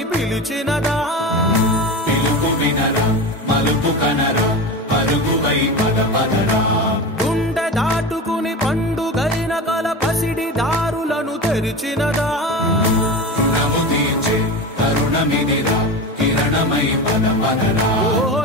రమ్మని పిలిచినదా పిలుపు వినరా మలుపు కనరా పరుగువై పద పదరా గుండె దాటుకుని పండుగైన కల పసిడి దారులను తెరిచినదా రుణము తీర్చే తరుణమిదిరా కిరణమై పద పదరా ఓ